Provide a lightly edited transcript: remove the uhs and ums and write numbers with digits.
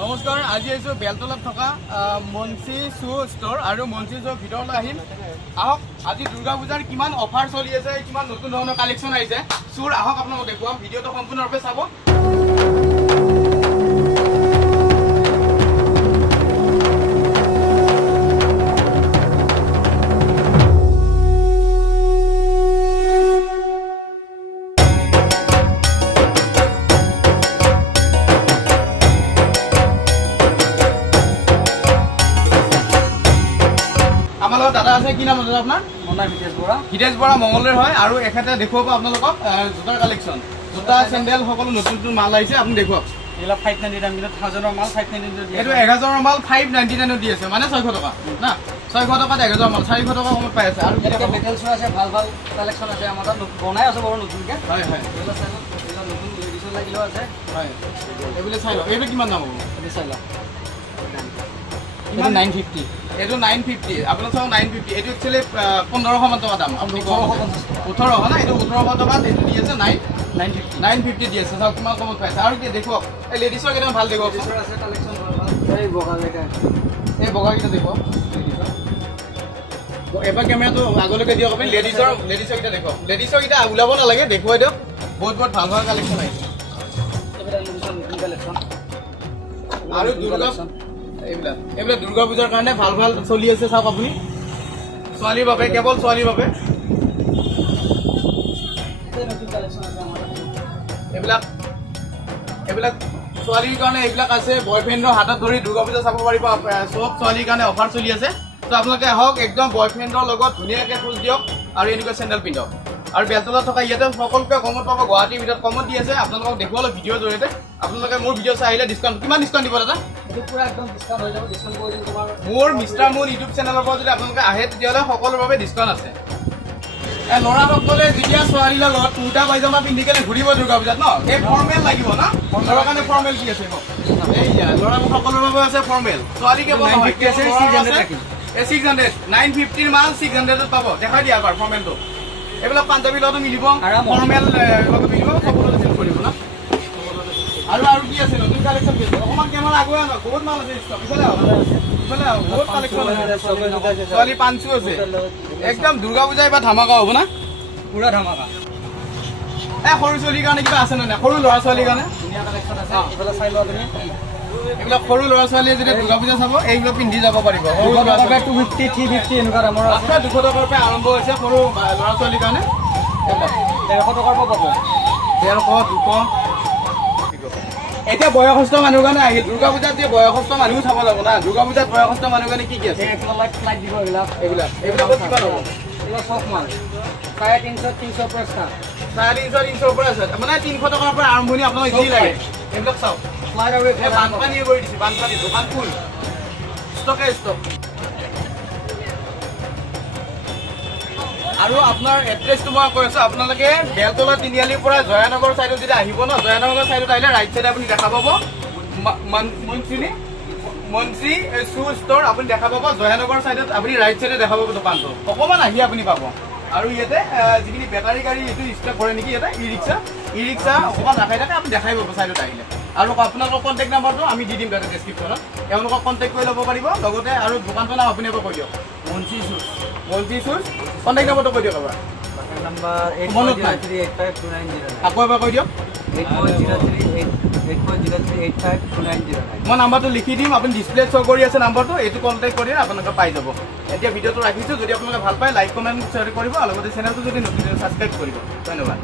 নমস্কাৰ, আজি আহিছোঁ বেলতলাত থকা মঞ্চি শ্বু ষ্ট'ৰ আৰু মঞ্চি শ্ব'ৰ ভিতৰলৈ আহিম। আহক আজি দুৰ্গা পূজাৰ কিমান অফাৰ চলি আছে, কিমান নতুন ধৰণৰ কালেকশ্যন আহিছে শ্বুৰ, আহক আপোনালোকক দেখুৱাম। ভিডিঅ'টো সম্পূৰ্ণৰূপে চাব। আমাৰ লগত দাদা আছে, কি নাম দাদা আপোনাৰ? হিতেশ বৰা মঙলদৈৰ হয়, আৰু এখেতে দেখুৱাব আপোনালোকক জোতাৰ কালেকশ্যন, জোতা চেণ্ডেল সকলো নতুন নতুন মাল আহিছে, আপুনি দেখুৱাওক। এইবিলাক 599 1000ৰ মাল 599 এইটো 1000ৰ মাল 599 দি আছে, মানে 600 টকা না, 600 টকাত 1000 মাল 400 টকা কমত পাই আছে। আৰু এনেকৈ মেটেলছৰ আছে, ভাল ভাল কালেকশ্যন আছে আমাৰ তাত, বনাই আছে বাৰু নতুনকৈ। হয় হয়, এইবিলাক চাই লওক, এইবিলাক নতুন এডিশ্যন লাগিলেও আছে। হয়, এইবিলাক চাই লওক। এইটো কিমান দাম হ'ব? এইটো চাই লওক, এইটো 950। এইটো 950, আপোনাৰ চাওক 950। এইটো একচুৱেলি 1500 মান টকা দাম, আপুনি 1800 না, এইটো 1800 টকাত এইটো দি আছে 950 দি আছে। চাওক কিমান কমত পাইছে। আৰু কি দেখুৱাওক, এই লেডিছৰ কেইটামান ভাল দেখুৱাওক। লেডিছৰ আছে কালেকশ্যন ভাল ভাল, এই বগাকেইটা, এই বগাকেইটা দেখুৱাওক। এবাৰ কেমেৰাটো আগলৈকে দিয়ক আপুনি। লেডিছৰ কেইটা দেখুৱাওক। লেডিছৰ কেইটা ওলাব নালাগে, দেখুৱাই দিয়ক। বহুত বহুত ভাল ভাল কালেকশ্যন আহিছে। এইবিলাক নতুন কালেকশ্যন। আৰু এইবিলাক দুৰ্গা পূজাৰ কাৰণে ভাল ভাল চলি আছে, চাওক আপুনি। ছোৱালীৰ বাবে, কেৱল ছোৱালীৰ বাবে নতুন কালেকশ্যন আছে আমাৰ তাত। এইবিলাক ছোৱালীৰ কাৰণে এইবিলাক আছে। বয়ফ্ৰেণ্ডৰ হাতত ধৰি দুৰ্গা পূজা চাব পাৰিব। চব ছোৱালীৰ কাৰণে অফাৰ চলি আছে। তো আপোনালোকে আহক, একদম বয়ফ্ৰেণ্ডৰ লগত ধুনীয়াকৈ খোজ দিয়ক আৰু এনেকুৱা চেণ্ডেল পিন্ধক। আৰু বেলতলাত থকা ইয়াতে সকলোকে কমত পাব, গুৱাহাটীৰ ভিতৰত কমত দি আছে। আপোনালোকক দেখুৱালোঁ ভিডিঅ'ৰ জৰিয়তে। আপোনালোকে মোৰ ভিডিঅ' চাই আহিলে ডিছকাউণ্ট, কিমান ডিছকাউণ্ট দিব দাদা? এইটো পুৰা একদম ডিছকাউণ্ট হৈ যাব, ডিছকাউণ্ট কৰি দিম তোমাৰ। মোৰ মিষ্টাৰ মুন ইউটিউব চেনেলৰ পৰা যদি আপোনালোকে আহে, তেতিয়াহ'লে সকলোৰ বাবে ডিছকাউণ্ট আছে। ল'ৰাসকলে যেতিয়া ছোৱালীৰ লগত কুৰ্তা পাইজামা পিন্ধি কেনে ঘূৰিব দুৰ্গা পূজাত ন, এই ফৰ্মেল লাগিব ন, ল'ৰাৰ কাৰণে ফৰ্মেল কি আছে? এইয়া ল'ৰা সকলোৰ বাবে আছে ফৰ্মেল। ছোৱালী কেৱল নহয়, 600 950ৰ মাল 600ত পাব। দেখাই দিয়া এবাৰ ফৰ্মেলটো। এইবিলাক পাঞ্জাৱীৰ লগতো মিলিব, ফৰ্মেল লগত মিলিব, সকলোতে চেল কৰিব ন। আৰু কি আছে নতুন কালেকশ্যন? কি আছে? অকণমান কেমেৰা আগুৱাই আনক, বহুত মাল আছে ষ্টক। ইফালে আহক, বহুত কালেকশ্যন আছে। ছোৱালী পাঞ্চু আছে, একদম দুৰ্গা পূজা এবাৰ ধামাকা হ'ব না, পুৰা ধামাকা। সৰু ছোৱালীৰ কাৰণে কিবা আছে নে নাই? সৰু ল'ৰা ছোৱালীৰ কাৰণে ধুনীয়া কালেকশ্যন আছে, এইফালে চাই লোৱা তুমি। এইবিলাক সৰু ল'ৰা ছোৱালীয়ে যদি দুৰ্গা পূজা চাব, এইবিলাক পিন্ধি যাব পাৰিব। সৰু ল'ৰা ছোৱালী 250 350 এনেকুৱা দামৰ আছে। 200 টকাৰ পৰা আৰম্ভ হৈছে সৰু ল'ৰা ছোৱালীৰ কাৰণে। 150 টকাৰ পৰা পাব, 150 200। এতিয়া বয়সস্থ মানুহৰ কাৰণে আহিল। দুৰ্গা পূজাত যে বয়সস্থ মানুহ চাব যাব না, দুৰ্গা পূজাত বয়সস্থ মানুহৰ কাৰণে কি আছে? ফ্লাইট দিব এইবিলাক। এইবিলাকত কিমান হ'ব? এইবিলাক চব মাল 350 300 পৰা ষ্টাৰ্ট। 350 পৰা আছে, মানে 300 টকাৰ পৰা আৰম্ভণি। আপোনাক যি লাগে এইবিলাক চাওক। ফ্লাইট আৰু বানপানীয়ে কৰি দিছে, বানপানী, দোকান ফুল, ষ্টকে ষ্টক। আৰু আপোনাৰ এড্ৰেছটো মই কৈ আছোঁ, আপোনালোকে বেলতলা তিনিআলিৰ পৰা জয়ানগৰ ছাইডত যদি আহিব ন, জয়ানগৰ ছাইডত আহিলে ৰাইট ছাইডে আপুনি দেখা পাব মঞ্চি শ্বু ষ্ট'ৰ, আপুনি দেখা পাব। জয়ানগৰ ছাইডত আপুনি ৰাইট ছাইডে দেখা পাব দোকানটো, অকণমান আহি আপুনি পাব। আৰু ইয়াতে যিখিনি বেটাৰী গাড়ী এইটো ষ্টক কৰে নেকি, ইয়াতে ই ৰিক্সা অকণমান ৰাখাই থাকে, আপুনি দেখাই পাব ছাইডত আহিলে। আৰু আপোনালোকৰ কণ্টেক্ট নাম্বাৰটো আমি দি দিম তাতে ডেছক্ৰিপশ্যনত, তেওঁলোকক কণ্টেক্ট কৰি ল'ব পাৰিব। লগতে আৰু দোকানটোৰ নাম আপুনি এবাৰ কৈ দিয়ক। মঞ্চি শ্বুজ। কণ্টেক্ট নাম্বাৰটো কৈ দিয়ক এবাৰ। নাম্বাৰ মনত নাই, 8403852909। আকৌ এবাৰ কৈ দিয়ক। 8403852909। মই নাম্বাৰটো লিখি দিম, আপুনি ডিছপ্লেত শ্ব' কৰি আছে নাম্বাৰটো, এইটো কণ্টেক্ট কৰি আপোনালোকে পাই যাব। এতিয়া ভিডিঅ'টো ৰাখিছোঁ, যদি আপোনালোকে ভাল পায় লাইক কমেণ্ট শ্বেয়াৰ কৰিব, আৰু লগতে চেনেলটো যদি নতুন ছাবস্ক্ৰাইব কৰিব। ধন্যবাদ।